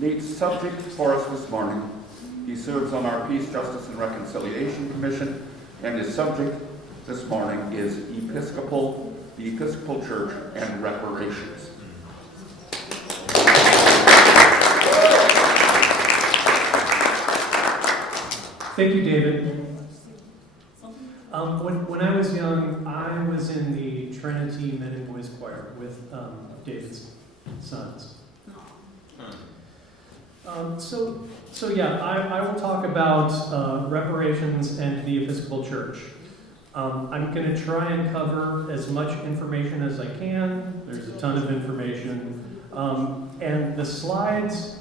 Nate's subject for us this morning. He serves on our Peace, Justice, and Reconciliation Commission, and his subject this morning is the Episcopal Church and Reparations. Thank you, David. When I was young, I was in the Trinity Men and Boys Choir with David's sons. I will talk about reparations and the Episcopal Church. I'm going to try and cover as much information as I can. There's a ton of information. And the slides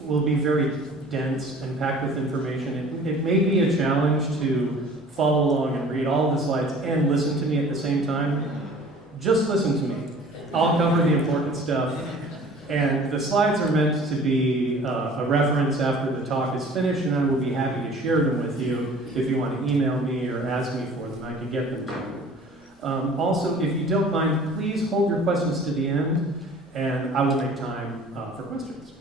will be very dense and packed with information. It may be a challenge to follow along and read all the slides and listen to me at the same time. Just listen to me. I'll cover the important stuff. And the slides are meant to be a reference after the talk is finished, and I will be happy to share them with you. If you want to email me or ask me for them, I can get them to you. Also, if you don't mind, please hold your questions to the end, and I will make time for questions.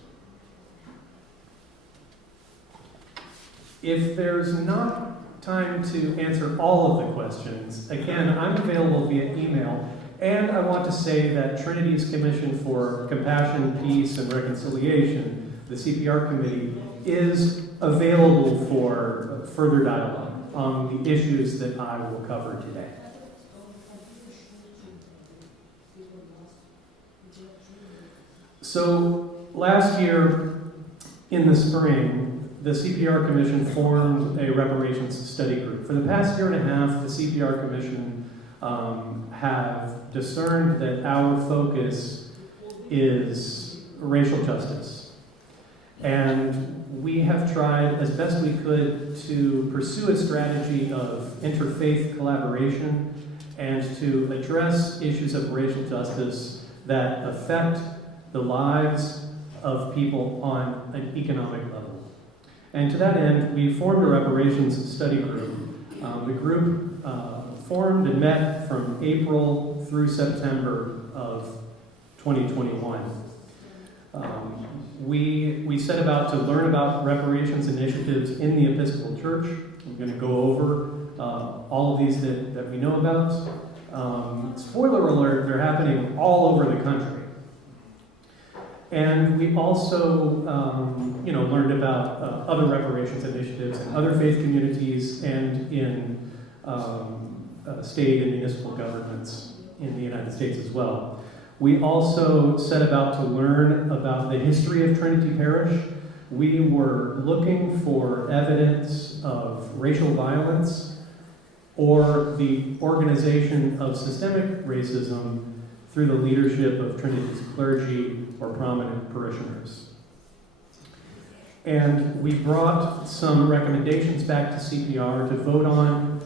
If there's not time to answer all of the questions, again, I'm available via email. And I want to say that Trinity's Commission for Compassion, Peace, and Reconciliation, the CPR Committee, is available for further dialogue on the issues that I will cover today. So, last year, in the spring, the CPR Commission formed a reparations study group. For the past year and a half, the CPR Commission have discerned that our focus is racial justice. And we have tried as best we could to pursue a strategy of interfaith collaboration and to address issues of racial justice that affect the lives of people on an economic level. And to that end, we formed a reparations study group. The group formed and met from April through September of 2021. We set about to learn about reparations initiatives in the Episcopal Church. I'm going to go over all of these that we know about. Spoiler alert, they're happening all over the country. And we also learned about other reparations initiatives in other faith communities and in state and municipal governments in the United States as well. We also set about to learn about the history of Trinity Parish. We were looking for evidence of racial violence or the organization of systemic racism through the leadership of Trinity's clergy or prominent parishioners. And we brought some recommendations back to CPR to vote on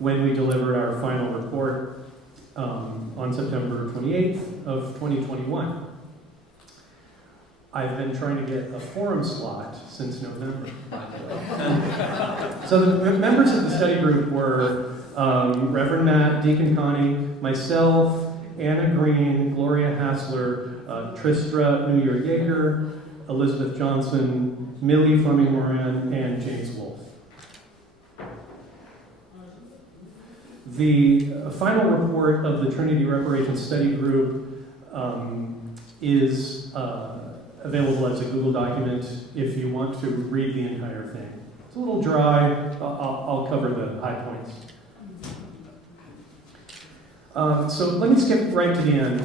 when we delivered our final report on September 28th of 2021. I've been trying to get a forum slot since November. So the members of the study group were Reverend Matt, Deacon Connie, myself, Anna Green, Gloria Hassler, Tristra Neuer-Yeager, Elizabeth Johnson, Millie Fleming-Moran, and James Wolfe. The final report of the Trinity Reparations Study Group is available as a Google document if you want to read the entire thing. It's a little dry. I'll cover the high points. So let me skip right to the end.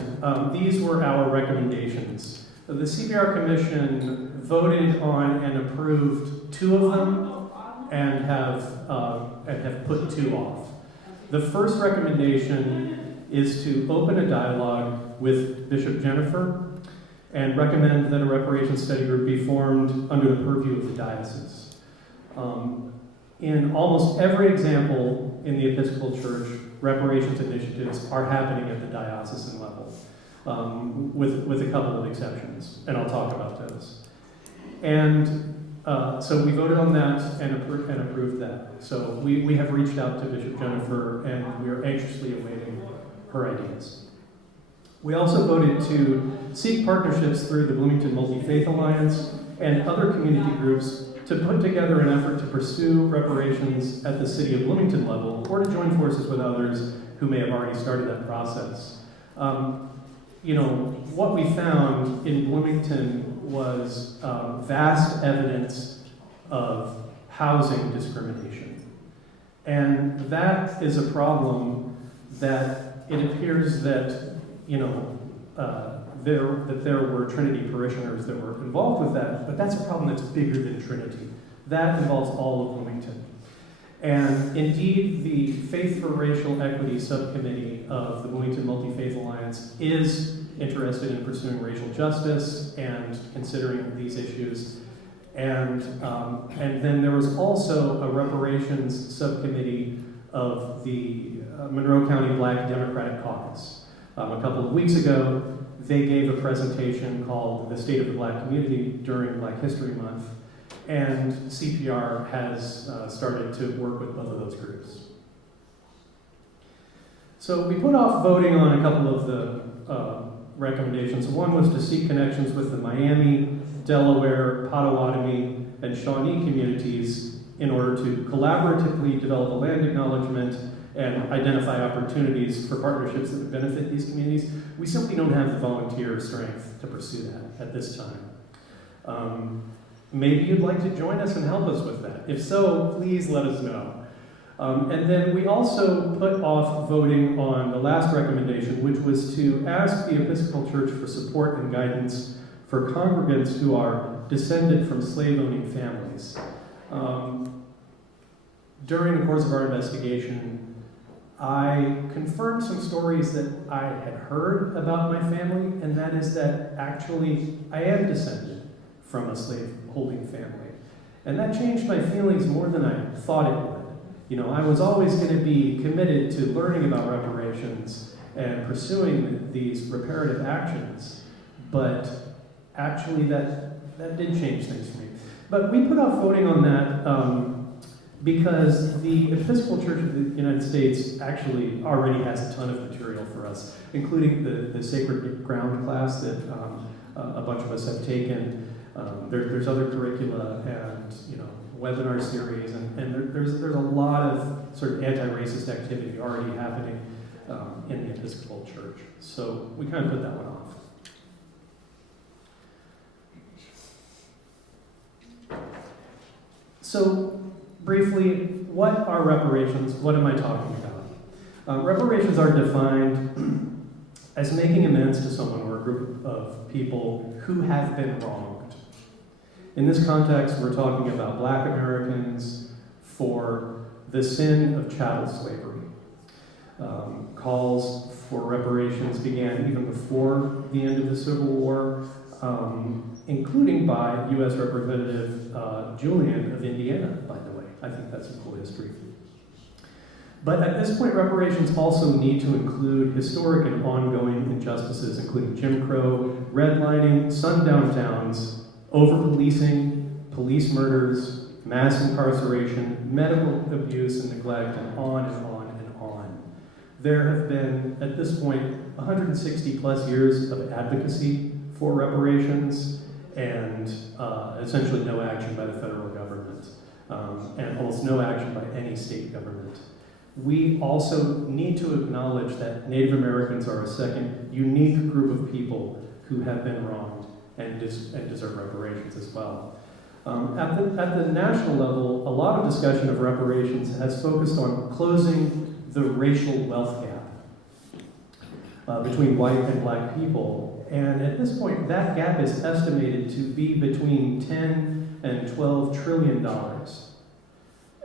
These were our recommendations. The CPR Commission voted on and approved 2 of them and have put 2 off. The first recommendation is to open a dialogue with Bishop Jennifer and recommend that a reparations study group be formed under the purview of the diocese. In almost every example in the Episcopal Church, reparations initiatives are happening at the diocesan level, with a couple of exceptions, and I'll talk about those. And so we voted on that and approved that. So we have reached out to Bishop Jennifer, and we are anxiously awaiting her ideas. We also voted to seek partnerships through the Bloomington Multi-Faith Alliance and other community groups to put together an effort to pursue reparations at the City of Bloomington level, or to join forces with others who may have already started that process. What we found in Bloomington was vast evidence of housing discrimination. And that is a problem that it appears that, there were Trinity parishioners that were involved with that, but that's a problem that's bigger than Trinity. That involves all of Bloomington. And indeed, the Faith for Racial Equity Subcommittee of the Bloomington Multi-Faith Alliance is interested in pursuing racial justice and considering these issues. And then there was also a reparations subcommittee of the Monroe County Black Democratic Caucus. A couple of weeks ago, they gave a presentation called The State of the Black Community during Black History Month, and CPR has started to work with both of those groups. So we put off voting on a couple of the recommendations. One was to seek connections with the Miami, Delaware, Potawatomi, and Shawnee communities in order to collaboratively develop a land acknowledgement and identify opportunities for partnerships that would benefit these communities. We simply don't have the volunteer strength to pursue that at this time. Maybe you'd like to join us and help us with that. If so, please let us know. And then we also put off voting on the last recommendation, which was to ask the Episcopal Church for support and guidance for congregants who are descended from slave-owning families. During the course of our investigation, I confirmed some stories that I had heard about my family, and that is that actually I am descended from a slave-holding family. And that changed my feelings more than I thought it would. I was always going to be committed to learning about reparations and pursuing these reparative actions, but actually that did change things for me. But we put off voting on that because the Episcopal Church of the United States actually already has a ton of material for us, including the Sacred Ground class that a bunch of us have taken. There's other curricula and webinar series, and there's a lot of sort of anti-racist activity already happening in the Episcopal Church. So we kind of put that one off. So briefly, what are reparations? What am I talking about? Reparations are defined as making amends to someone or a group of people who have been wronged. In this context, we're talking about Black Americans for the sin of chattel slavery. Calls for reparations began even before the end of the Civil War, including by U.S. Representative Julian of Indiana, by the way. I think that's some cool history. But at this point, reparations also need to include historic and ongoing injustices, including Jim Crow, redlining, sundown towns, over-policing, police murders, mass incarceration, medical abuse and neglect, and on and on and on. There have been, at this point, 160 plus years of advocacy for reparations and essentially no action by the federal government and almost no action by any state government. We also need to acknowledge that Native Americans are a second unique group of people who have been wronged and deserve reparations as well. At the national level, a lot of discussion of reparations has focused on closing the racial wealth gap between white and Black people. And at this point, that gap is estimated to be between $10 and $12 trillion.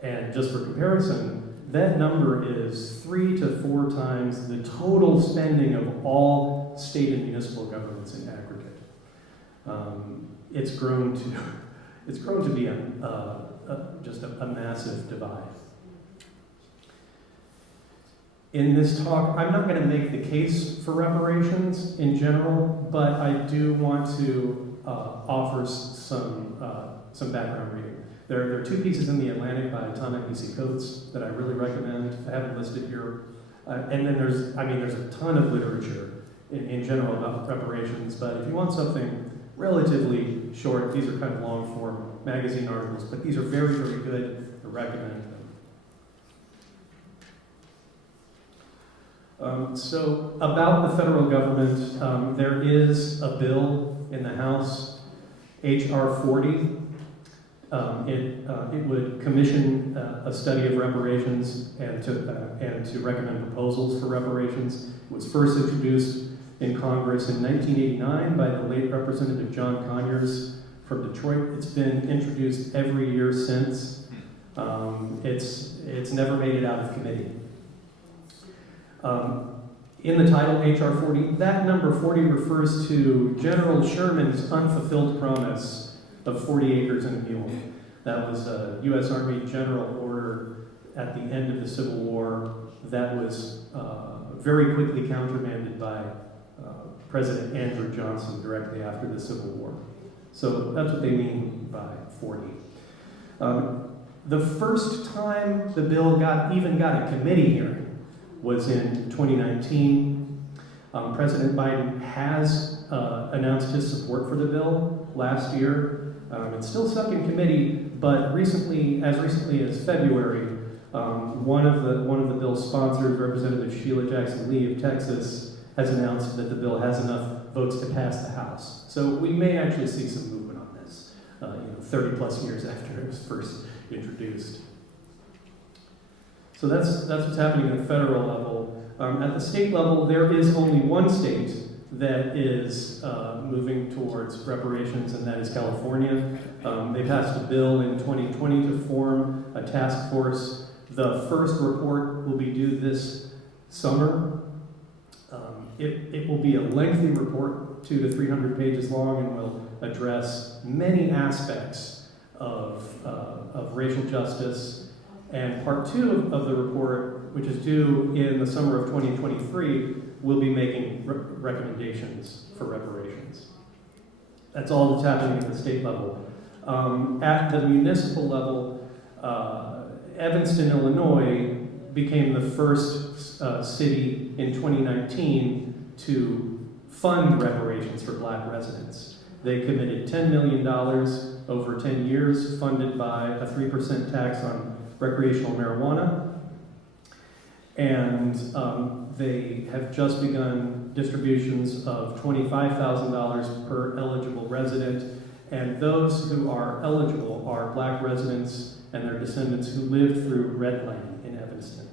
And just for comparison, that number is 3 to 4 times the total spending of all state and municipal governments in aggregate. It's grown to be just a massive divide. In this talk, I'm not going to make the case for reparations in general, but I do want to offer some background reading. There are 2 pieces in The Atlantic by Atonement B.C. Coates that I really recommend. I haven't listed here. And then there's a ton of literature in general about reparations, but if you want something relatively short. These are kind of long-form magazine articles, but these are very, very good. I recommend them. So about the federal government, there is a bill in the House, H.R. 40. It would commission a study of reparations and to recommend proposals for reparations. It was first introduced in Congress in 1989 by the late Representative John Conyers from Detroit. It's been introduced every year since. It's never made it out of committee. In the title, H.R. 40, that number 40 refers to General Sherman's unfulfilled promise of 40 acres and a mule. That was a U.S. Army general order at the end of the Civil War that was very quickly countermanded by President Andrew Johnson directly after the Civil War. So that's what they mean by 40. The first time the bill even got a committee hearing was in 2019. President Biden has announced his support for the bill last year. It's still stuck in committee, but as recently as February, one of the bill's sponsors, Representative Sheila Jackson Lee of Texas, has announced that the bill has enough votes to pass the House. So we may actually see some movement on this, 30 plus years after it was first introduced. So that's what's happening at the federal level. At the state level, there is only one state that is moving towards reparations, and that is California. They passed a bill in 2020 to form a task force. The first report will be due this summer. It will be a lengthy report, 200 to 300 pages long, and will address many aspects of racial justice. And part 2 of the report, which is due in the summer of 2023, will be making recommendations for reparations. That's all that's happening at the state level. At the municipal level, Evanston, Illinois became the first city in 2019 to fund reparations for Black residents. They committed $10 million over 10 years, funded by a 3% tax on recreational marijuana. And they have just begun distributions of $25,000 per eligible resident. And those who are eligible are Black residents and their descendants who lived through Redlining in Evanston.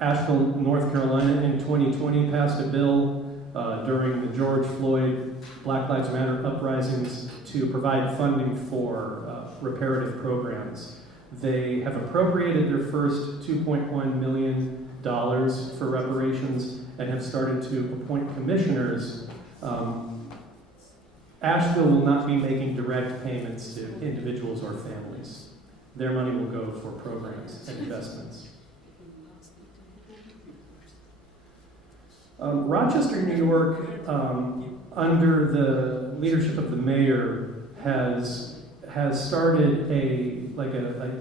Asheville, North Carolina in 2020 passed a bill during the George Floyd Black Lives Matter uprisings to provide funding for reparative programs. They have appropriated their first $2.1 million for reparations and have started to appoint commissioners. Asheville will not be making direct payments to individuals or families. Their money will go for programs and investments. Rochester, New York, under the leadership of the mayor, has started a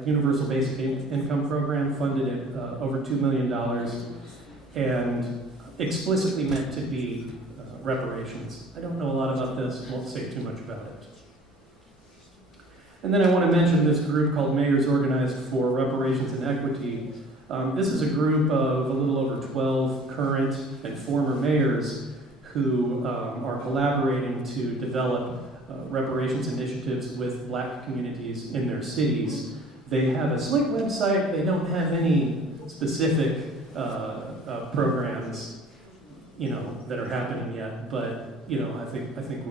universal basic income program funded at over $2 million and explicitly meant to be reparations. I don't know a lot about this, won't say too much about it. And then I want to mention this group called Mayors Organized for Reparations and Equity. This is a group of a little over 12 current and former mayors who are collaborating to develop reparations initiatives with Black communities in their cities. They have a slick website. They don't have any specific programs, that are happening yet. But I think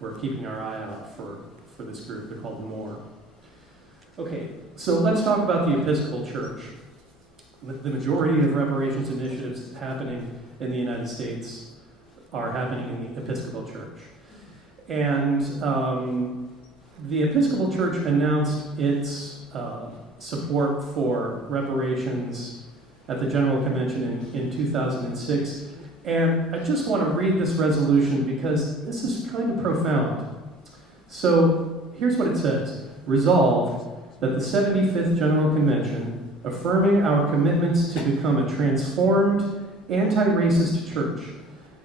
we're keeping our eye out for this group. They're called MORE. Okay, so let's talk about the Episcopal Church. The majority of reparations initiatives happening in the United States are happening in the Episcopal Church. And the Episcopal Church announced its support for reparations at the General Convention in 2006. And I just want to read this resolution because this is kind of profound. So here's what it says. Resolved that the 75th General Convention, affirming our commitments to become a transformed, anti-racist church,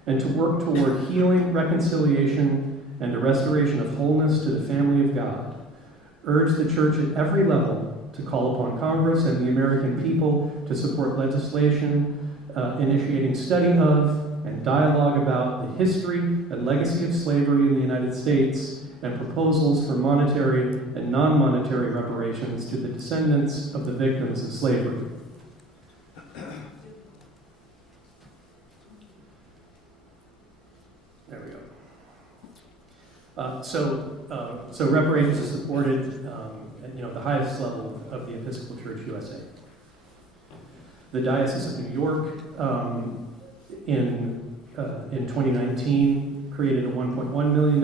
and to work toward healing, reconciliation, and the restoration of wholeness to the family of God. Urge the Church at every level to call upon Congress and the American people to support legislation initiating study of and dialogue about the history and legacy of slavery in the United States, and proposals for monetary and non-monetary reparations to the descendants of the victims of slavery. There we go. So reparations is supported at the highest level of the Episcopal Church USA. The Diocese of New York in 2019 created a $1.1 million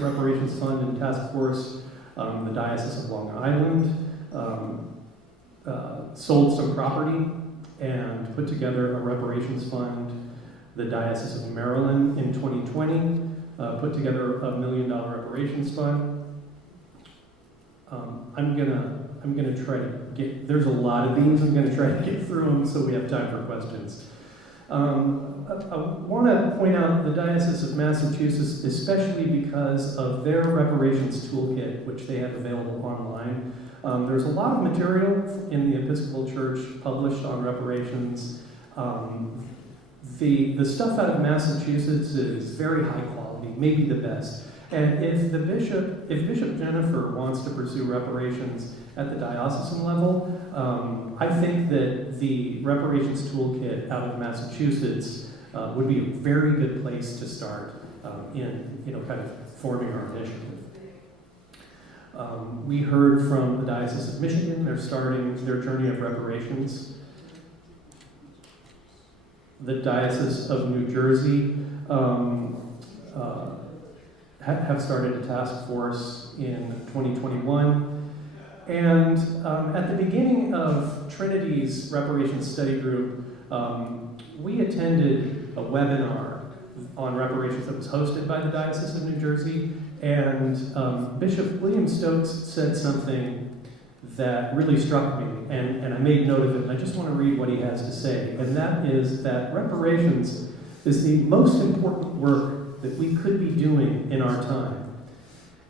reparations fund and task force. The Diocese of Long Island sold some property and put together a reparations fund. The Diocese of Maryland in 2020 put together a $1 million reparations fund. I'm gonna try to get. There's a lot of these. I'm gonna try to get through them so we have time for questions. I want to point out the Diocese of Massachusetts, especially because of their reparations toolkit, which they have available online. There's a lot of material in the Episcopal Church published on reparations. The stuff out of Massachusetts is very high quality, maybe the best. And if Bishop Jennifer wants to pursue reparations at the diocesan level, I think that the reparations toolkit out of Massachusetts would be a very good place to start in kind of forming our initiative. We heard from the Diocese of Michigan. They're starting their journey of reparations. The Diocese of New Jersey have started a task force in 2021. And at the beginning of Trinity's reparations study group, we attended a webinar on reparations that was hosted by the Diocese of New Jersey, and Bishop William Stokes said something that really struck me, and I made note of it, and I just want to read what he has to say, and that is that reparations is the most important work that we could be doing in our time.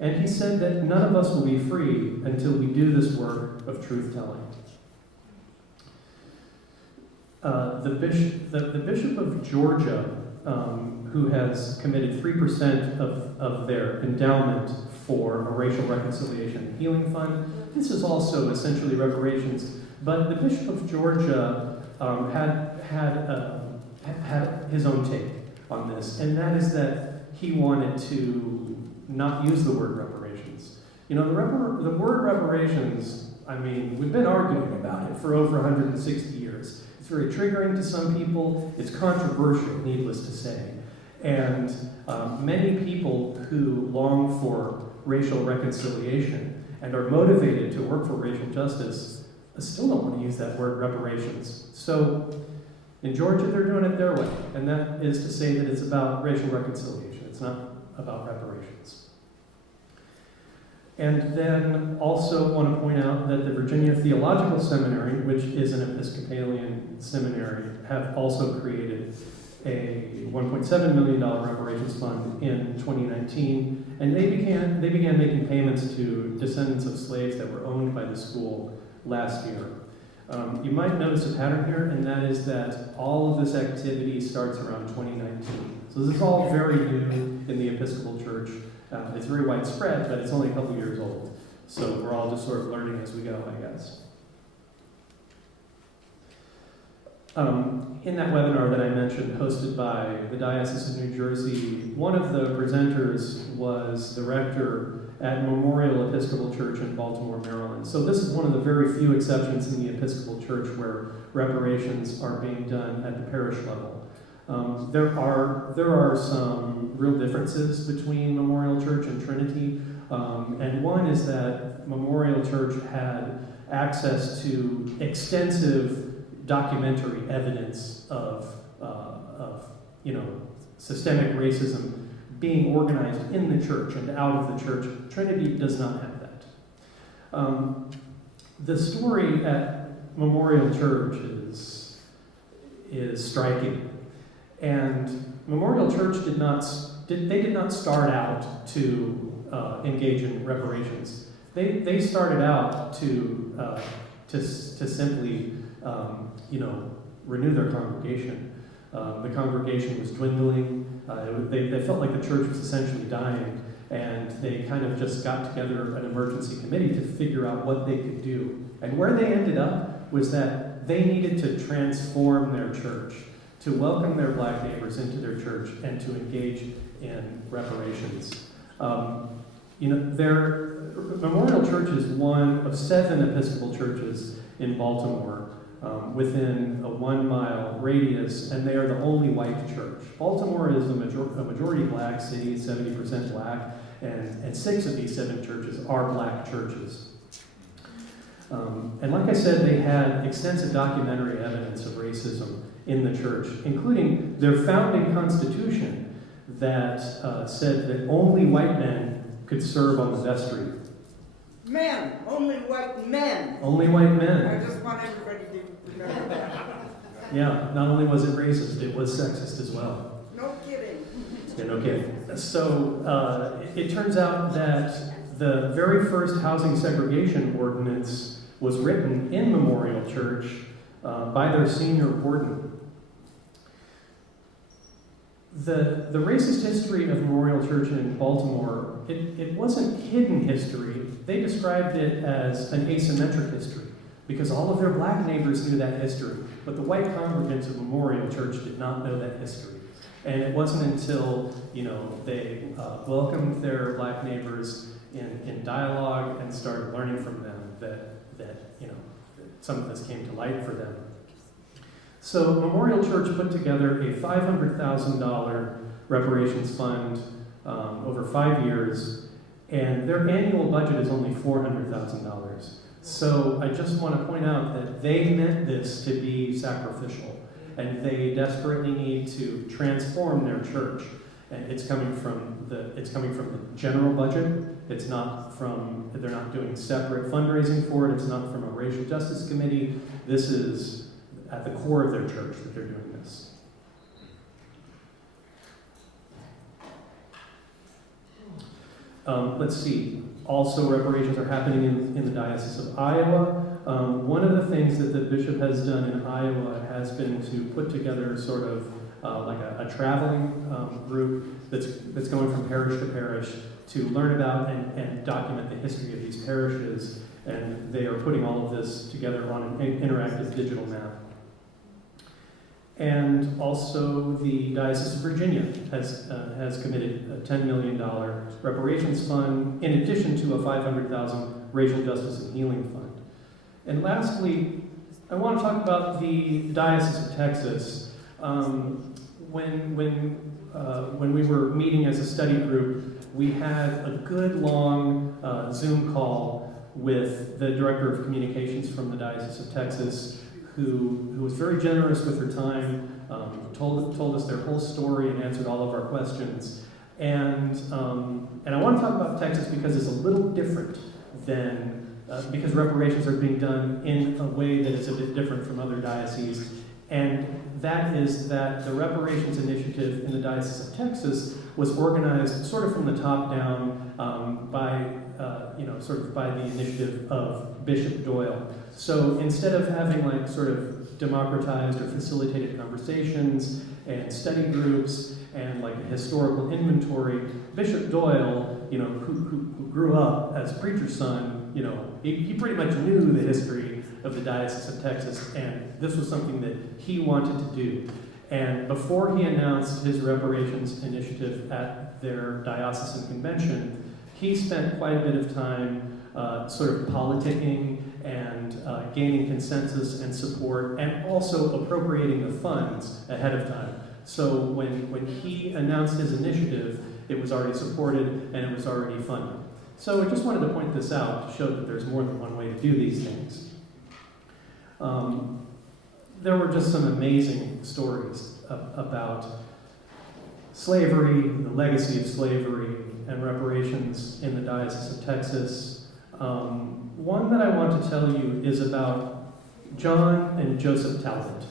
And he said that none of us will be free until we do this work of truth-telling. The Bishop of Georgia, who has committed 3% of their endowment for a racial reconciliation and healing fund. This is also essentially reparations, but the Bishop of Georgia had his own take on this, and that is that he wanted to not use the word reparations. The word reparations, I mean, we've been arguing about it for over 160 years. It's very triggering to some people. It's controversial, needless to say. And many people who long for racial reconciliation and are motivated to work for racial justice still don't want to use that word reparations. So in Georgia, they're doing it their way, and that is to say that it's about racial reconciliation. It's not about reparations. And then also want to point out that the Virginia Theological Seminary, which is an Episcopalian seminary, have also created a $1.7 million reparations fund in 2019, and they began making payments to descendants of slaves that were owned by the school last year. You might notice a pattern here, and that is that all of this activity starts around 2019. So this is all very new in the Episcopal Church. It's very widespread, but it's only a couple years old. So we're all just sort of learning as we go, I guess. In that webinar that I mentioned, hosted by the Diocese of New Jersey, one of the presenters was the rector at Memorial Episcopal Church in Baltimore, Maryland. So this is one of the very few exceptions in the Episcopal Church where reparations are being done at the parish level. There are some real differences between Memorial Church and Trinity, and one is that Memorial Church had access to extensive documentary evidence of systemic racism being organized in the church and out of the church. Trinity does not have that. The story at Memorial Church is striking, and Memorial Church did not start out to engage in reparations. They started out to simply renew their congregation. The congregation was dwindling. They felt like the church was essentially dying, and they kind of just got together an emergency committee to figure out what they could do. And where they ended up was that they needed to transform their church, to welcome their black neighbors into their church, and to engage in reparations. Memorial Church is one of 7 Episcopal churches in Baltimore within a 1-mile radius, and they are the only white church. Baltimore is a majority black city, 70% black, and 6 of these 7 churches are black churches. And like I said, they had extensive documentary evidence of racism in the church, including their founding constitution that said that only white men could serve on the vestry. Men, only white men. Only white men. I just want everybody to remember that. Yeah, not only was it racist, it was sexist as well. No kidding. Yeah, no kidding. So it turns out that the very first housing segregation ordinance was written in Memorial Church by their senior warden. The racist history of Memorial Church in Baltimore, it wasn't hidden history. They described it as an asymmetric history because all of their black neighbors knew that history, but the white congregants of Memorial Church did not know that history. And it wasn't until, they welcomed their black neighbors in dialogue and started learning from them that some of this came to light for them. So Memorial Church put together a $500,000 reparations fund over 5 years, and their annual budget is only $400,000. So I just want to point out that they meant this to be sacrificial, and they desperately need to transform their church. And it's coming from the general budget. They're not doing separate fundraising for it. It's not from a racial justice committee. This is at the core of their church that they're doing this. Let's see. Also, reparations are happening in the Diocese of Iowa. One of the things that the bishop has done in Iowa has been to put together sort of like a traveling group that's going from parish to parish to learn about and document the history of these parishes. And they are putting all of this together on an interactive digital map. And also the Diocese of Virginia has committed a $10 million reparations fund in addition to a $500,000 racial justice and healing fund. And lastly, I want to talk about the Diocese of Texas. When we were meeting as a study group, we had a good long Zoom call with the Director of Communications from the Diocese of Texas, who was very generous with her time, told us their whole story and answered all of our questions. And I want to talk about Texas because it's a little different than, because reparations are being done in a way that is a bit different from other dioceses. And that is that the reparations initiative in the Diocese of Texas was organized sort of from the top down by the initiative of Bishop Doyle. So instead of having like sort of democratized or facilitated conversations and study groups and like a historical inventory, Bishop Doyle, who grew up as a preacher's son, he pretty much knew the history of the Diocese of Texas, and this was something that he wanted to do. And before he announced his reparations initiative at their diocesan convention, he spent quite a bit of time sort of politicking and gaining consensus and support, and also appropriating the funds ahead of time. So when he announced his initiative, it was already supported and it was already funded. So I just wanted to point this out to show that there's more than one way to do these things. There were just some amazing stories about slavery, the legacy of slavery, and reparations in the Diocese of Texas. One that I want to tell you is about John and Joseph Talbot,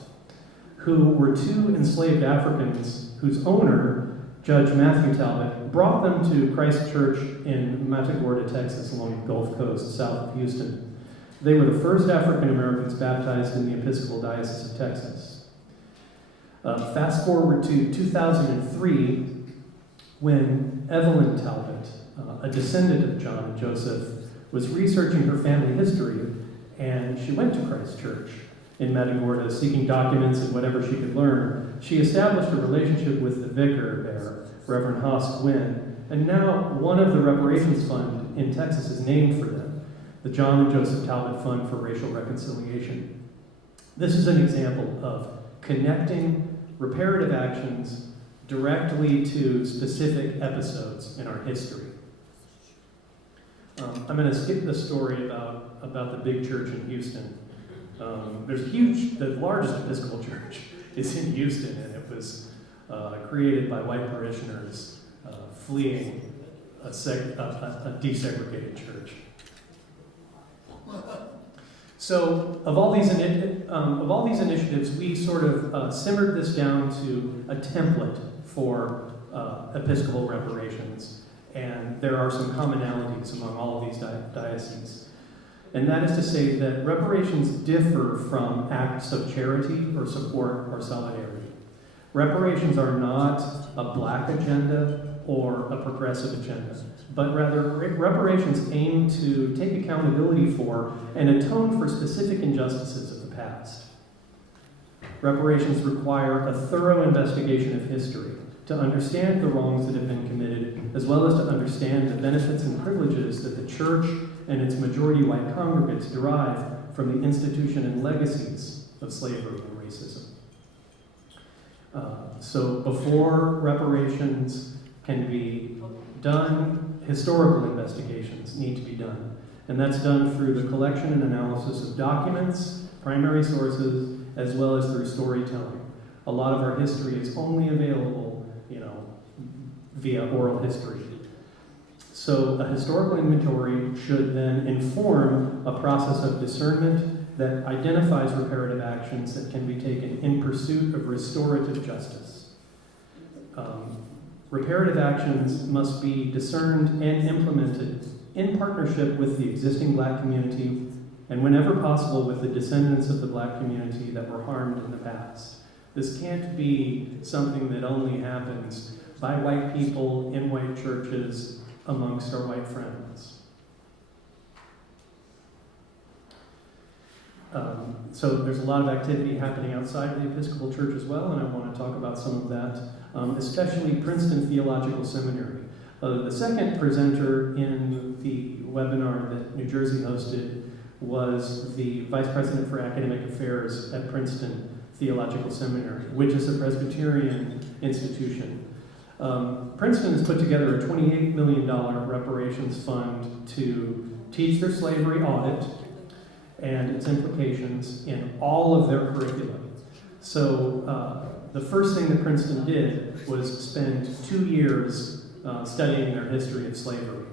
who were 2 enslaved Africans whose owner, Judge Matthew Talbot, brought them to Christ Church in Matagorda, Texas, along the Gulf Coast, south of Houston. They were the first African Americans baptized in the Episcopal Diocese of Texas. Fast forward to 2003, when Evelyn Talbot, a descendant of John and Joseph, was researching her family history, and she went to Christ Church in Matagorda seeking documents and whatever she could learn. She established a relationship with the vicar there, Reverend Haas Gwynn, and now one of the Reparations Fund in Texas is named for them, the John and Joseph Talbot Fund for Racial Reconciliation. This is an example of connecting reparative actions directly to specific episodes in our history. I'm going to skip the story about the big church in Houston. The largest Episcopal church is in Houston, and it was created by white parishioners fleeing a desegregated church. So, of all these initiatives, we sort of simmered this down to a template for Episcopal reparations, and there are some commonalities among all of these dioceses. And that is to say that reparations differ from acts of charity or support or solidarity. Reparations are not a black agenda or a progressive agenda, but rather reparations aim to take accountability for and atone for specific injustices of the past. Reparations require a thorough investigation of history to understand the wrongs that have been committed, as well as to understand the benefits and privileges that the church and its majority white congregants derive from the institution and legacies of slavery and racism. So before reparations can be done, historical investigations need to be done. And that's done through the collection and analysis of documents, primary sources, as well as through storytelling. A lot of our history is only available, via oral history. So a historical inventory should then inform a process of discernment that identifies reparative actions that can be taken in pursuit of restorative justice. Reparative actions must be discerned and implemented in partnership with the existing black community and whenever possible with the descendants of the black community that were harmed in the past. This can't be something that only happens by white people in white churches amongst our white friends. So there's a lot of activity happening outside of the Episcopal Church as well, and I want to talk about some of that, especially Princeton Theological Seminary. The second presenter in the webinar that New Jersey hosted was the Vice President for Academic Affairs at Princeton Theological Seminary, which is a Presbyterian institution. Princeton has put together a $28 million reparations fund to teach their slavery audit and its implications in all of their curriculum. So the first thing that Princeton did was spend 2 years studying their history of slavery.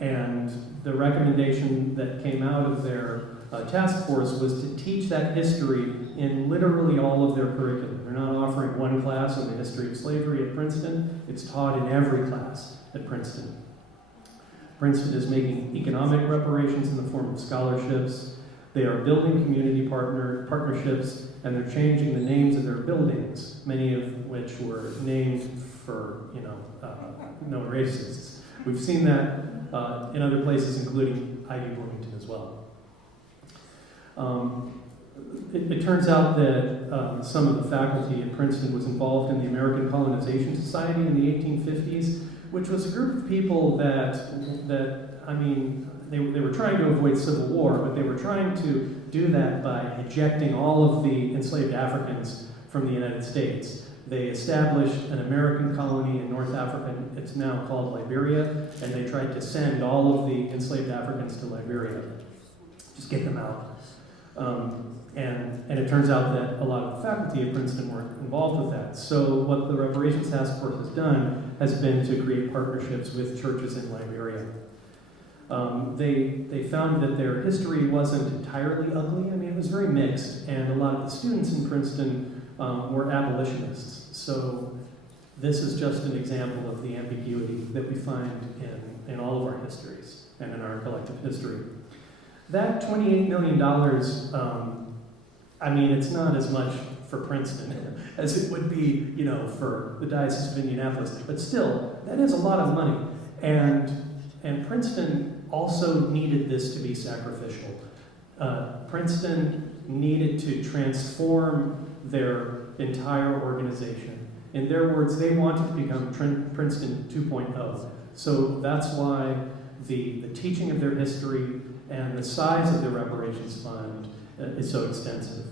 And the recommendation that came out of their task force was to teach that history in literally all of their curriculum. They're not offering one class on the history of slavery at Princeton. It's taught in every class at Princeton. Princeton is making economic reparations in the form of scholarships. They are building community partnerships, and they're changing the names of their buildings, many of which were named for, known racists. We've seen that in other places, including Ivy Bloomington as well. It turns out that some of the faculty at Princeton was involved in the American Colonization Society in the 1850s, which was a group of people they were trying to avoid civil war, but they were trying to do that by ejecting all of the enslaved Africans from the United States. They established an American colony in North Africa, it's now called Liberia, and they tried to send all of the enslaved Africans to Liberia, just get them out. And it turns out that a lot of the faculty at Princeton weren't involved with that. So what the Reparations Task Force has done has been to create partnerships with churches in Liberia. They found that their history wasn't entirely ugly. I mean, it was very mixed, and a lot of the students in Princeton were abolitionists. So This is just an example of the ambiguity that we find in all of our histories and in our collective history. That $28 million, I mean, it's not as much for Princeton as it would be, for the Diocese of Indianapolis, but still, that is a lot of money. And Princeton also needed this to be sacrificial. Princeton needed to transform their entire organization. In their words, they wanted to become Princeton 2.0. So that's why the teaching of their history and the size of their reparations fund is so extensive.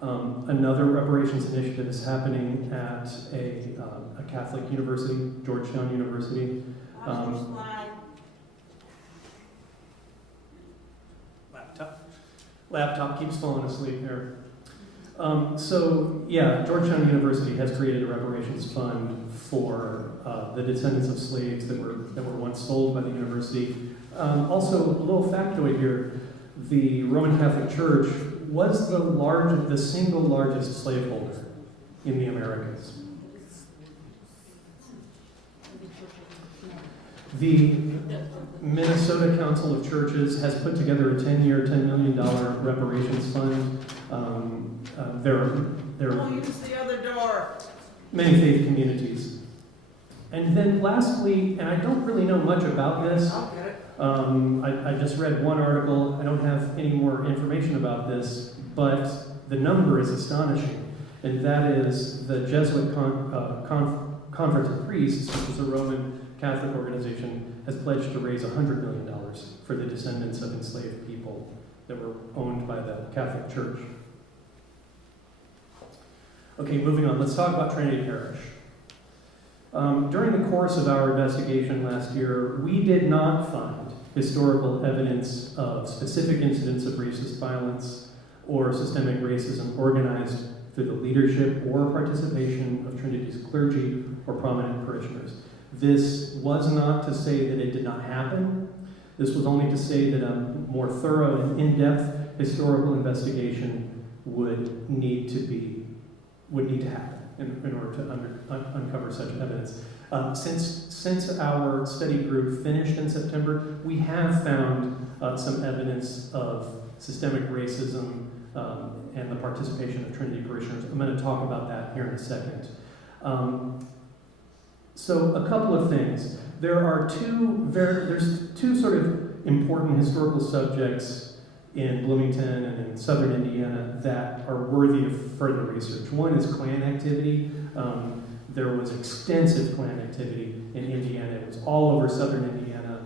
Another reparations initiative is happening at a Catholic university, Georgetown University. Laptop keeps falling asleep here. Georgetown University has created a reparations fund for the descendants of slaves that were once sold by the university. Also, a little factoid here: the Roman Catholic Church was the single largest slaveholder in the Americas. The Minnesota Council of Churches has put together a 10-year, $10 million reparations fund. There We'll use the other door. many faith communities. And then lastly, and I don't really know much about this, I'll get it. I just read one article. I don't have any more information about this, but the number is astonishing. And that is the Jesuit Conference of Priests, which is a Roman Catholic organization, has pledged to raise $100 million for the descendants of enslaved people that were owned by the Catholic Church. Okay, moving on. Let's talk about Trinity Parish. During the course of our investigation last year, we did not find historical evidence of specific incidents of racist violence or systemic racism organized through the leadership or participation of Trinity's clergy or prominent parishioners. This was not to say that it did not happen. This was only to say that a more thorough and in-depth historical investigation would need to happen in order to uncover such evidence. Since our study group finished in September, we have found some evidence of systemic racism and the participation of Trinity parishioners. I'm going to talk about that here in a second. So a couple of things. There's two sort of important historical subjects in Bloomington and in southern Indiana that are worthy of further research. One is Klan activity. There was extensive Klan activity in Indiana. It was all over southern Indiana.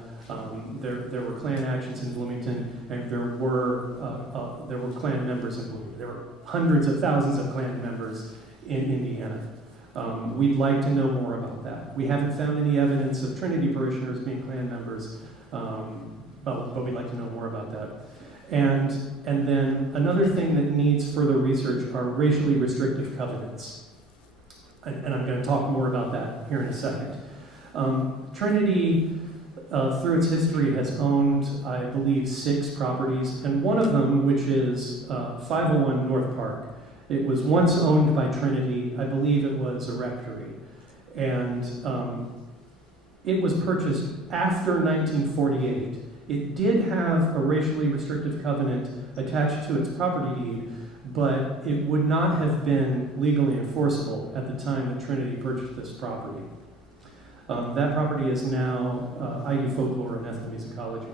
There were Klan actions in Bloomington, and there were Klan members in Bloomington. There were hundreds of thousands of Klan members in Indiana. We'd like to know more about that. We haven't found any evidence of Trinity parishioners being Klan members, but we'd like to know more about that. And then another thing that needs further research are racially restrictive covenants. And I'm going to talk more about that here in a second. Trinity, through its history, has owned, I believe, 6 properties, and one of them, which is 501 North Park. It was once owned by Trinity. I believe it was a rectory. And it was purchased after 1948. It did have a racially restrictive covenant attached to its property deed, but it would not have been legally enforceable at the time that Trinity purchased this property. That property is now IU Folklore and Ethnomusicology.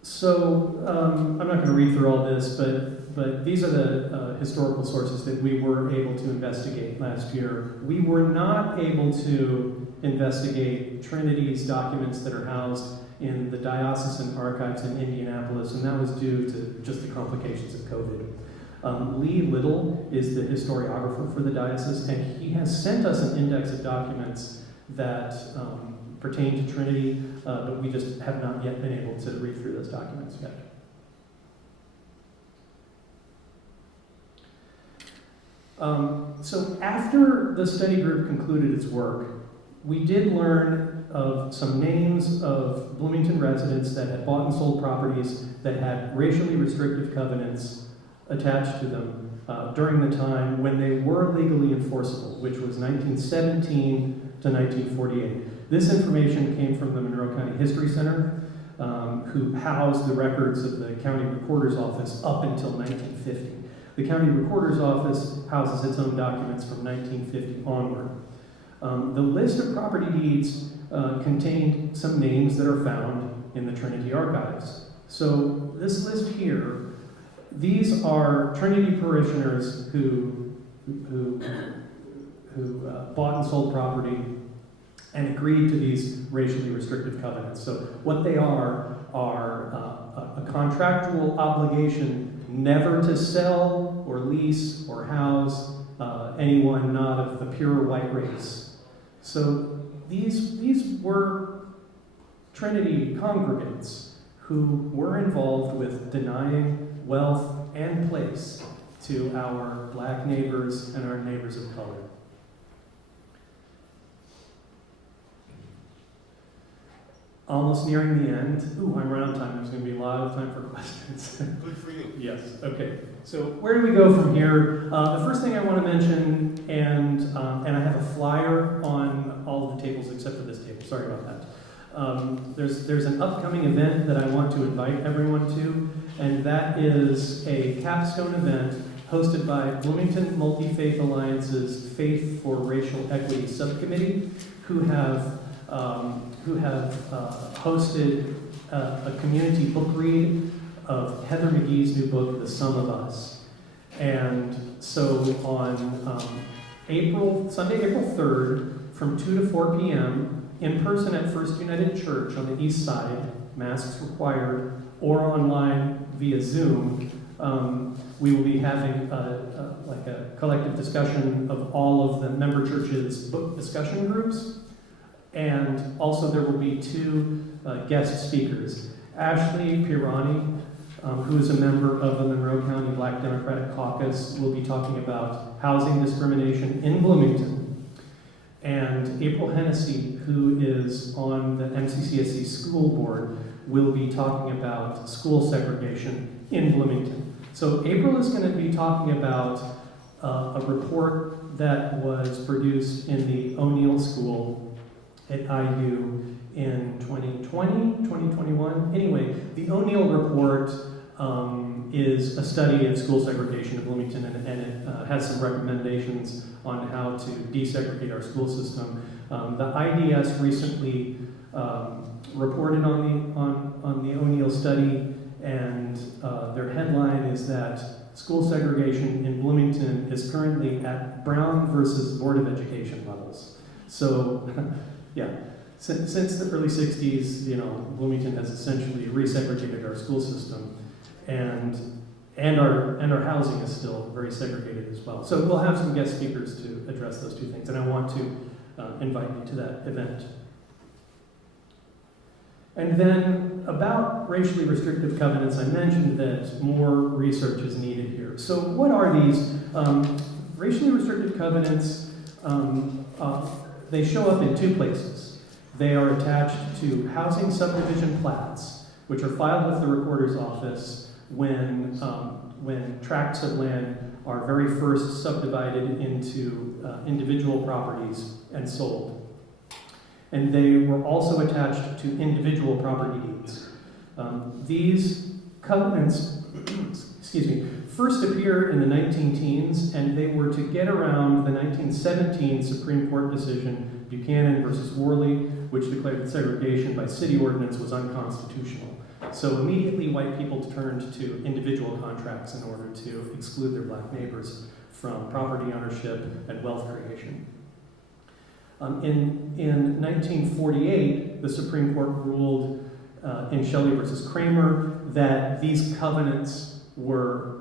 So I'm not going to read through all this, but these are the historical sources that we were able to investigate last year. We were not able to investigate Trinity's documents that are housed in the diocesan archives in Indianapolis, and that was due to just the complications of COVID. Lee Little is the historiographer for the diocese, and he has sent us an index of documents that pertain to Trinity, but we just have not yet been able to read through those documents yet. So after the study group concluded its work, we did learn of some names of Bloomington residents that had bought and sold properties that had racially restrictive covenants attached to them during the time when they were legally enforceable, which was 1917 to 1948. This information came from the Monroe County History Center, who housed the records of the County Recorder's Office up until 1950. The County Recorder's Office houses its own documents from 1950 onward. The list of property deeds contained some names that are found in the Trinity archives. So this list here, these are Trinity parishioners who bought and sold property and agreed to these racially restrictive covenants. So what they are a contractual obligation never to sell or lease or house anyone not of the pure white race. So these were Trinity congregants who were involved with denying wealth and place to our black neighbors and our neighbors of color. Almost nearing the end. Ooh, I'm running out of time. There's going to be a lot of time for questions. Good for you. Yes, okay. So where do we go from here? The first thing I want to mention, and I have a flyer on all of the tables except for this table. Sorry about that. There's an upcoming event that I want to invite everyone to, and that is a capstone event hosted by Bloomington Multi-Faith Alliance's Faith for Racial Equity Subcommittee, who have hosted a community book read of Heather McGee's new book, The Sum of Us. And so on Sunday, April 3rd, from 2 to 4 p.m., in person at First United Church on the east side, masks required, or online via Zoom, we will be having a collective discussion of all of the member churches' book discussion groups. And also there will be two guest speakers. Ashley Pirani, who is a member of the Monroe County Black Democratic Caucus, will be talking about housing discrimination in Bloomington. And April Hennessy, who is on the MCCSC school board, will be talking about school segregation in Bloomington. So April is going to be talking about a report that was produced in the O'Neill School at IU in 2020, 2021. Anyway, the O'Neill report is a study of school segregation in Bloomington, and it has some recommendations on how to desegregate our school system. The IDS recently reported on the O'Neill study, and their headline is that school segregation in Bloomington is currently at Brown versus Board of Education levels. So, yeah, since the early 60s, Bloomington has essentially resegregated our school system, and our housing is still very segregated as well. So we'll have some guest speakers to address those two things, and I want to invite you to that event. And then about racially restrictive covenants, I mentioned that more research is needed here. So what are these? Racially restrictive covenants, they show up in two places. They are attached to housing subdivision plats, which are filed with the recorder's office when tracts of land are very first subdivided into individual properties and sold. And they were also attached to individual property deeds. These covenants, first appear in the 19-teens, and they were to get around the 1917 Supreme Court decision, Buchanan versus Worley, which declared that segregation by city ordinance was unconstitutional. So immediately white people turned to individual contracts in order to exclude their black neighbors from property ownership and wealth creation. In 1948, the Supreme Court ruled in Shelley versus Kramer that these covenants were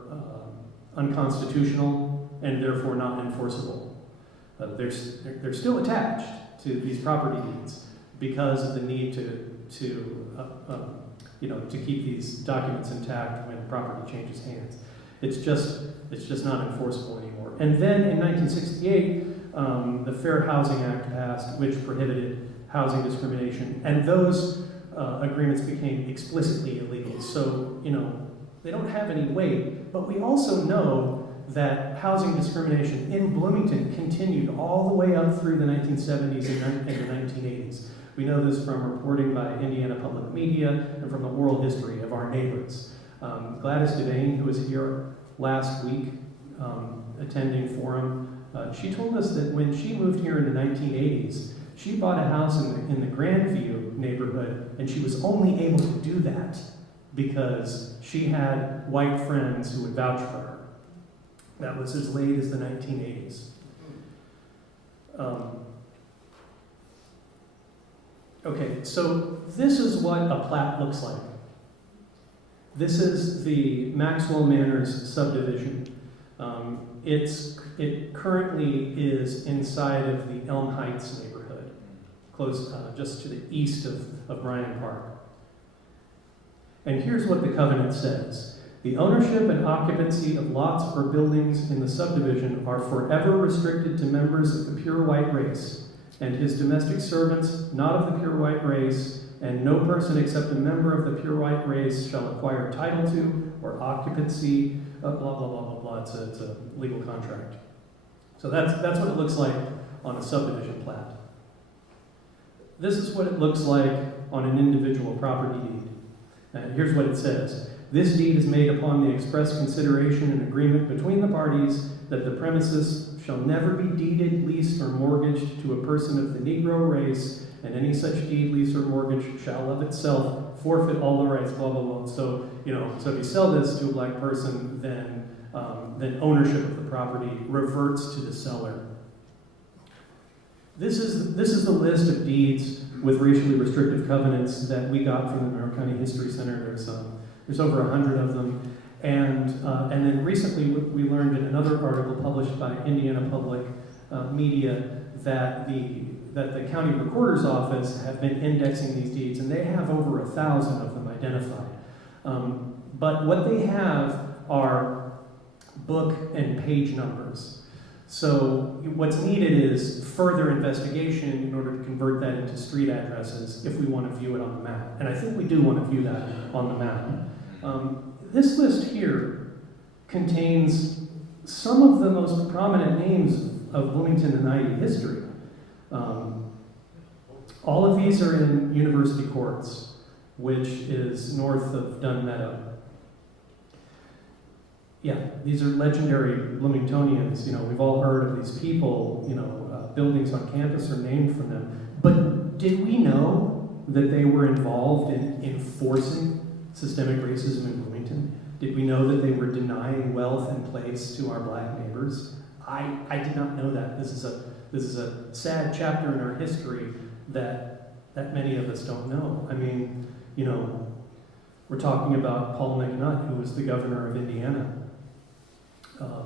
unconstitutional and therefore not enforceable. They're still attached to these property deeds because of the need to keep these documents intact when property changes hands. It's just not enforceable anymore. And then in 1968, the Fair Housing Act passed, which prohibited housing discrimination, and those agreements became explicitly illegal. So, they don't have any weight, but we also know that housing discrimination in Bloomington continued all the way up through the 1970s and the 1980s. We know this from reporting by Indiana Public Media and from the oral history of our neighbors. Gladys Devane, who was here last week attending forum, she told us that when she moved here in the 1980s, she bought a house in the Grandview neighborhood, and she was only able to do that because she had white friends who would vouch for her. That was as late as the 1980s. Okay, so this is what a plat looks like. This is the Maxwell Manor's subdivision. It currently is inside of the Elm Heights neighborhood, close just to the east of Bryant Park. And here's what the covenant says. The ownership and occupancy of lots or buildings in the subdivision are forever restricted to members of the pure white race, and his domestic servants not of the pure white race, and no person except a member of the pure white race shall acquire title to or occupancy, blah, blah, blah, blah, blah. It's a legal contract. So that's what it looks like on a subdivision plat. This is what it looks like on an individual property deed. And here's what it says. This deed is made upon the express consideration and agreement between the parties that the premises shall never be deeded, leased, or mortgaged to a person of the Negro race, and any such deed, lease, or mortgage shall of itself forfeit all the rights, blah, blah, blah. So, so if you sell this to a black person, then ownership of the property reverts to the seller. This is the list of deeds with racially restrictive covenants that we got from the Monroe County History Center. There's over 100 of them. And then recently we learned in another article published by Indiana Public Media that the county recorder's office have been indexing these deeds, and they have over 1,000 of them identified. But what they have are book and page numbers. So what's needed is further investigation in order to convert that into street addresses if we want to view it on the map. And I think we do want to view that on the map. This list here contains some of the most prominent names of Bloomington and IE history. All of these are in University Courts, which is north of Dunn Meadow. Yeah, these are legendary Bloomingtonians. We've all heard of these people. Buildings on campus are named from them. But did we know that they were involved in enforcing systemic racism in Bloomington? Did we know that they were denying wealth and place to our black neighbors? I did not know that. This is a sad chapter in our history that many of us don't know. I mean, we're talking about Paul McNutt, who was the governor of Indiana.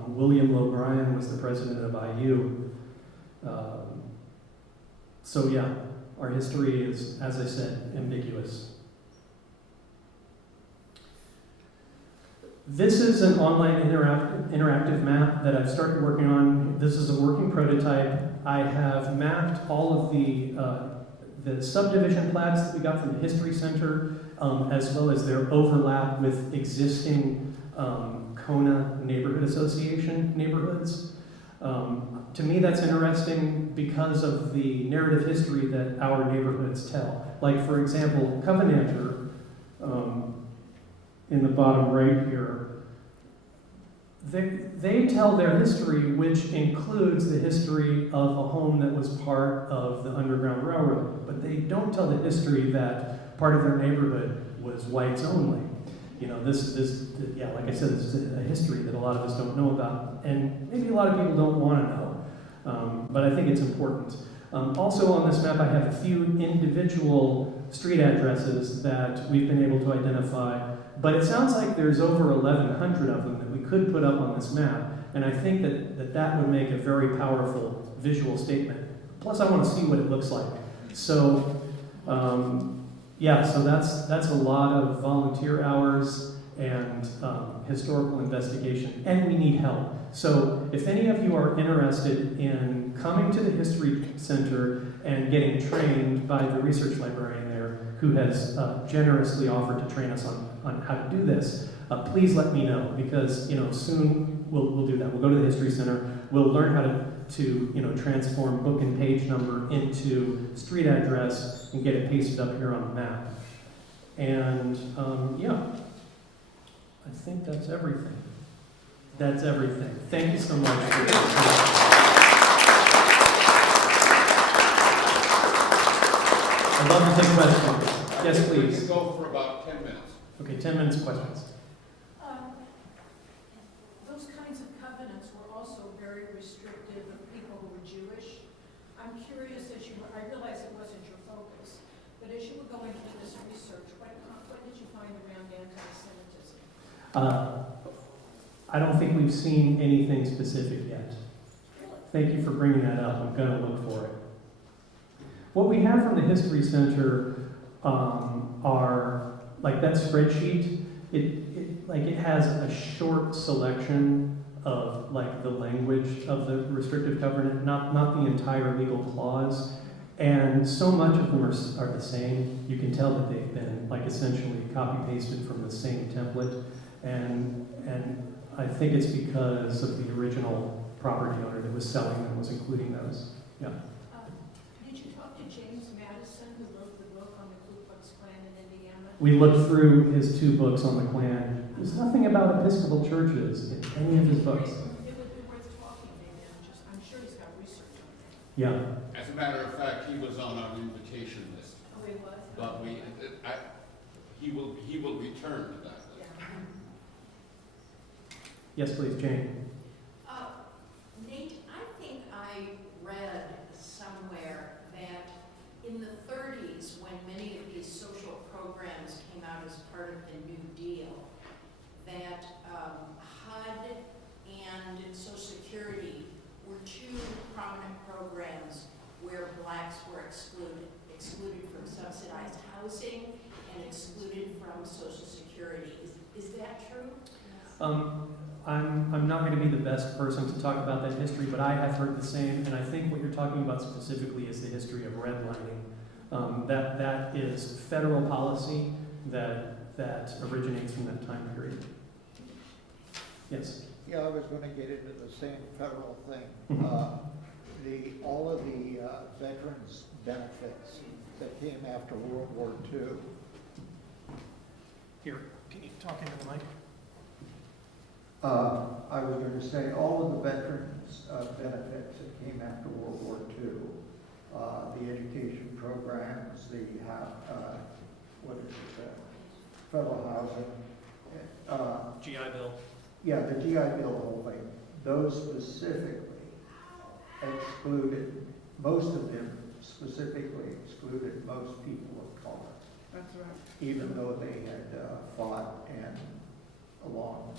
William O'Brien was the president of IU. So yeah, our history is, as I said, ambiguous. This is an online interactive map that I've started working on. This is a working prototype. I have mapped all of the subdivision plats that we got from the History Center, as well as their overlap with existing Kona Neighborhood Association neighborhoods. To me, that's interesting because of the narrative history that our neighborhoods tell. Like, for example, Covenanter, in the bottom right here, they tell their history, which includes the history of a home that was part of the Underground Railroad. But they don't tell the history that part of their neighborhood was whites only. Like I said, this is a history that a lot of us don't know about, and maybe a lot of people don't want to know, but I think it's important. Also on this map, I have a few individual street addresses that we've been able to identify, but it sounds like there's over 1,100 of them that we could put up on this map, and I think that would make a very powerful visual statement. Plus, I want to see what it looks like. So, so that's a lot of volunteer hours and historical investigation, and we need help. So if any of you are interested in coming to the History Center and getting trained by the research librarian there, who has generously offered to train us on how to do this, please let me know, because soon we'll do that. We'll go to the History Center. We'll learn how to transform book and page number into street address and get it pasted up here on the map. And I think that's everything. That's everything. Thank you so much. I'd love to take questions. Yes, please. We can go for about 10 minutes. Okay, 10 minutes of questions. Those kinds of covenants were also very restrictive of people who were Jewish. I'm curious, I realize it wasn't your focus, but as you were going into this research, what did you find around anti-Semitism? I don't think we've seen anything specific yet. Thank you for bringing that up. I'm going to look for it. What we have from the History Center are, like that spreadsheet, it has a short selection of like the language of the restrictive covenant, not the entire legal clause. And so much of them are the same. You can tell that they've been like essentially copy-pasted from the same template. And I think it's because of the original property owner that was selling them was including those. Yeah. Did you talk to James Madison, who wrote the book on the Ku Klux Klan in Indiana? We looked through his 2 books on the Klan. There's nothing about Episcopal churches in any of his books. It would be worth talking to him. I'm sure he's got research on that. Yeah. As a matter of fact, he was on our invitation list, Oh, he was? but he will return to that list. Yeah. Yes, please, Jane. Nate, I think I read somewhere that in the 30s, when many of these social programs came out as part of the New Deal, that HUD and Social Security were 2 prominent programs where blacks were excluded from subsidized housing and excluded from Social Security. Is that true? I'm not going to be the best person to talk about that history, but I have heard the same, and I think what you're talking about specifically is the history of redlining. That is federal policy that originates from that time period. Yes? Yeah, I was going to get into the same federal thing. Mhm. All of the veterans benefits that came after World War II. Here, can you talk into the mic? I was going to say all of the veterans benefits that came after World War II, the education programs, federal housing, GI Bill. yeah, the GI Bill whole thing. Those specifically excluded, most of them specifically excluded most people of color, That's right. even though they had fought and along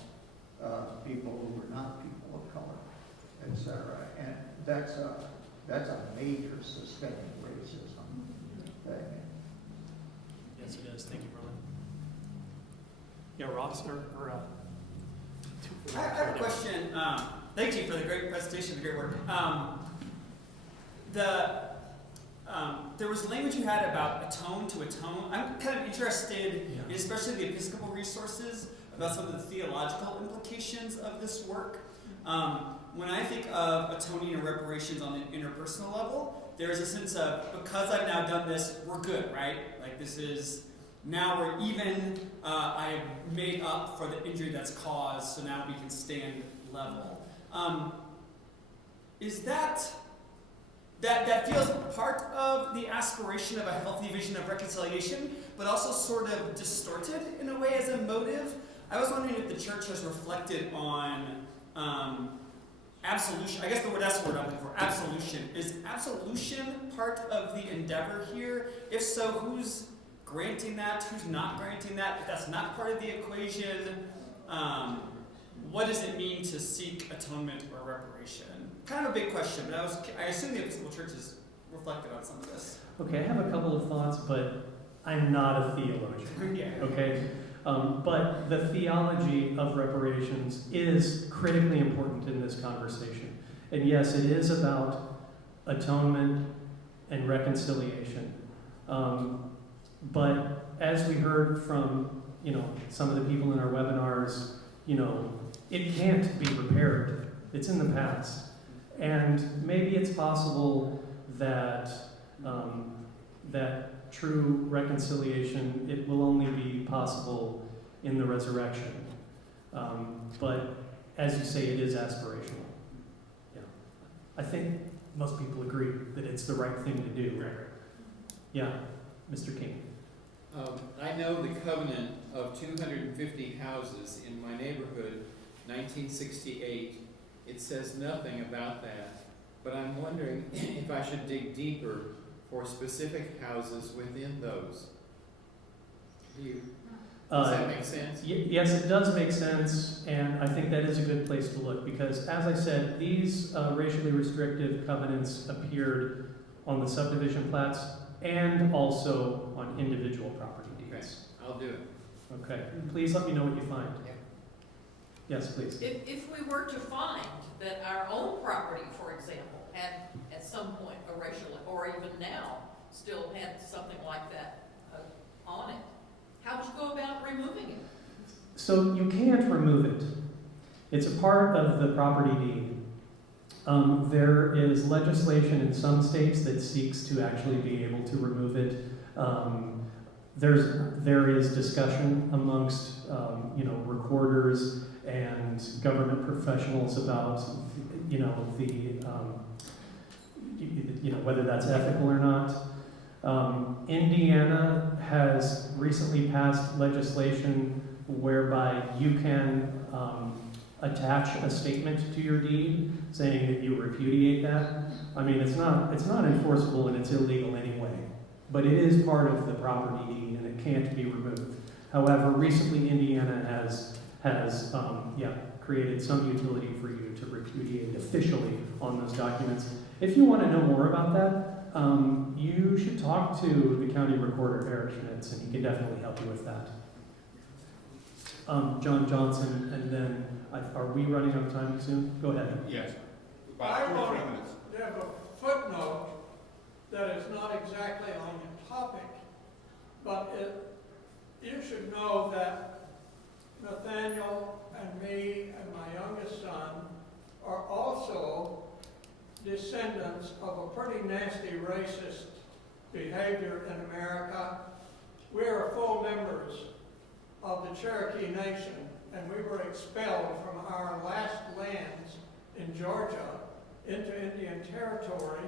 people who were not people of color, etc. And that's a major systemic racism thing. Yes, it is. Thank you, Roman. Yeah, Ross, I have a question. Thank you for the great presentation, the great work. There was language you had about atone to atone. I'm kind of interested, in especially the Episcopal resources, about some of the theological implications of this work. When I think of atoning and reparations on an interpersonal level, there is a sense of, because I've now done this, we're good, right? Like this is, now we're even, I have made up for the injury that's caused, so now we can stand level. Is that feels part of the aspiration of a healthy vision of reconciliation, but also sort of distorted in a way as a motive? I was wondering if the church has reflected on absolution. I guess that's the word I'm looking for, absolution. Is absolution part of the endeavor here? If so, who's granting that? Who's not granting that? If that's not part of the equation, what does it mean to seek atonement or reparation? Kind of a big question, but I assume the Episcopal Church has reflected on some of this. Okay, I have a couple of thoughts, but I'm not a theologian. Yeah. Okay? But the theology of reparations is critically important in this conversation. And yes, it is about atonement and reconciliation. But as we heard from, some of the people in our webinars, it can't be repaired. It's in the past. And maybe it's possible that that true reconciliation, it will only be possible in the resurrection. But as you say, it is aspirational. Yeah. I think most people agree that it's the right thing to do. Right. Yeah, Mr. King. I know the covenant of 250 houses in my neighborhood, 1968. It says nothing about that, but I'm wondering if I should dig deeper for specific houses within those. Does that make sense? Yes, it does make sense, and I think that is a good place to look, because as I said, these racially restrictive covenants appeared on the subdivision plats and also on individual property deeds. Okay, I'll do it. Okay, please let me know what you find. Yeah. Yes, please. If we were to find that our own property, for example, had at some point a racial, or even now, still had something like that on it, how would you go about removing it? So you can't remove it. It's a part of the property deed. There is legislation in some states that seeks to actually be able to remove it. There is discussion amongst recorders and government professionals about whether that's ethical or not. Indiana has recently passed legislation whereby you can attach a statement to your deed saying that you repudiate that. I mean, it's not enforceable and it's illegal anyway, but it is part of the property deed and it can't be removed. However, recently Indiana has created some utility for you to repudiate officially on those documents. If you want to know more about that, you should talk to the county recorder, Eric Schmitz, and he can definitely help you with that. John Johnson, and then, are we running out of time soon? Go ahead. Yes. About 45 minutes. There's a footnote that is not exactly on the topic, but you should know that Nathaniel and me and my youngest son are also descendants of a pretty nasty racist behavior in America. We are full members of the Cherokee Nation, and we were expelled from our last lands in Georgia into Indian Territory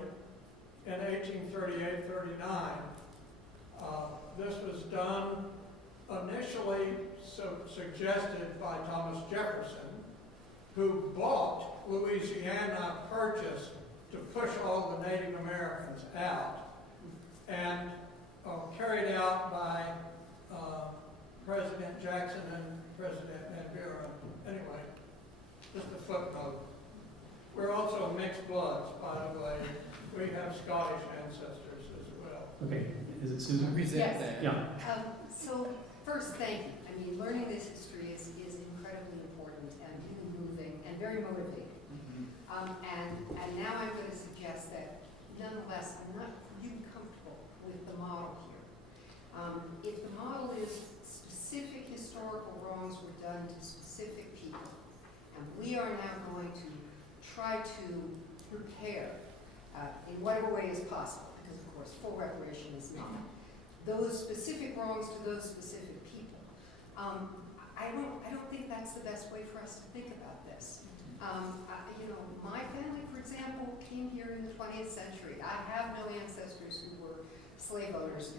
in 1838-39. This was done initially suggested by Thomas Jefferson, who bought Louisiana Purchase to push all the Native Americans out, and carried out by President Jackson and President Van Buren. Anyway, just a footnote. We're also mixed bloods, by the way. We have Scottish ancestors as well. Okay, is it Susan? Present Yes. that. Yeah. So first, thank you. I mean, learning this history is incredibly important and really moving and very motivating. And now I'm going to suggest that, nonetheless, I'm not really comfortable with the model here. If the model is specific historical wrongs were done to specific people, and we are now going to try to repair in whatever way is possible, because of course full reparation is not, those specific wrongs to those specific people. I don't think that's the best way for us to think about this. My family, for example, came here in the 20th century. I have no ancestors who were slave owners.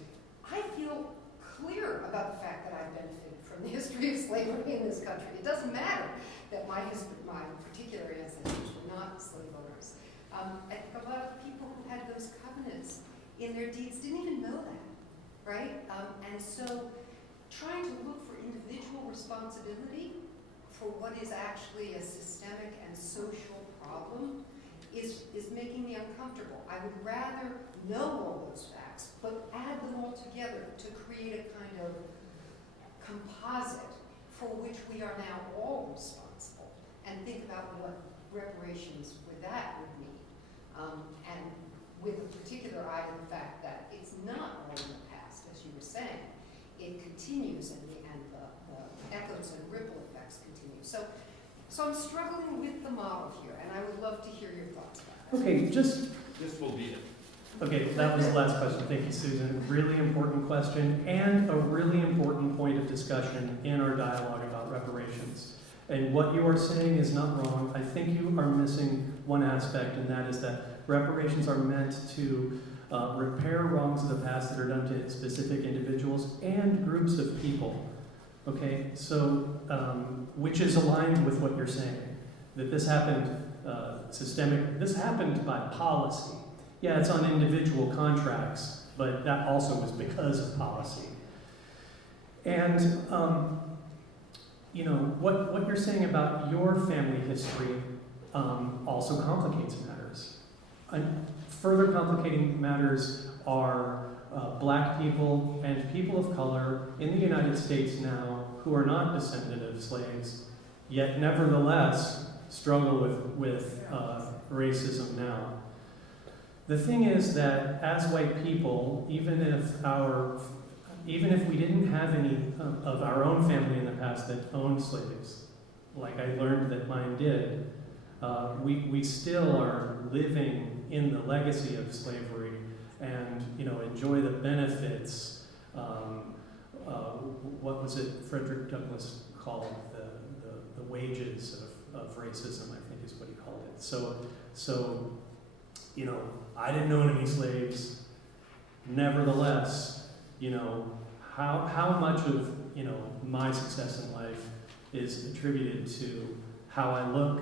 I feel clear about the fact that I've benefited from the history of slavery in this country. It doesn't matter that my particular ancestors were not slave owners. I think a lot of people who had those covenants in their deeds didn't even know that, right? And so trying to look for individual responsibility for what is actually a systemic and social problem is making me uncomfortable. I would rather know all those facts, but add them all together to create a kind of composite for which we are now all responsible, and think about what reparations with that would mean. And with a particular eye to the fact that it's not all in the past, as you were saying. It continues, and the echoes and ripple effects continue. So So I'm struggling with the model here, and I would love to hear your thoughts about it. Okay, just, This will be it. okay, that was the last question. Thank you, Susan. Really important question and a really important point of discussion in our dialogue about reparations. And what you are saying is not wrong. I think you are missing one aspect, and that is that reparations are meant to repair wrongs of the past that are done to specific individuals and groups of people. Okay, so, which is aligned with what you're saying, that this happened this happened by policy. Yeah, it's on individual contracts, but that also was because of policy. And, you know, what you're saying about your family history also complicates matters. Further complicating matters are black people and people of color in the United States now who are not descendant of slaves, yet nevertheless struggle with racism now. The thing is that as white people, even if we didn't have any of our own family in the past that owned slaves, like I learned that mine did, we still are living in the legacy of slavery and, you know, enjoy the benefits. What was it Frederick Douglass called the wages of racism, I think is what he called it. So, you know, I didn't own any slaves. Nevertheless, you know, how much of, you know, my success in life is attributed to how I look,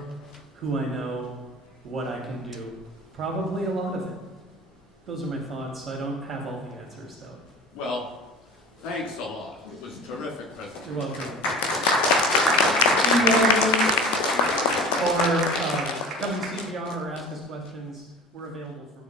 who I know, what I can do. Probably a lot of it. Those are my thoughts. I don't have all the answers, though. Well, thanks a lot. It was terrific presentation. You're welcome. Email or come to CPR or ask us questions. We're available for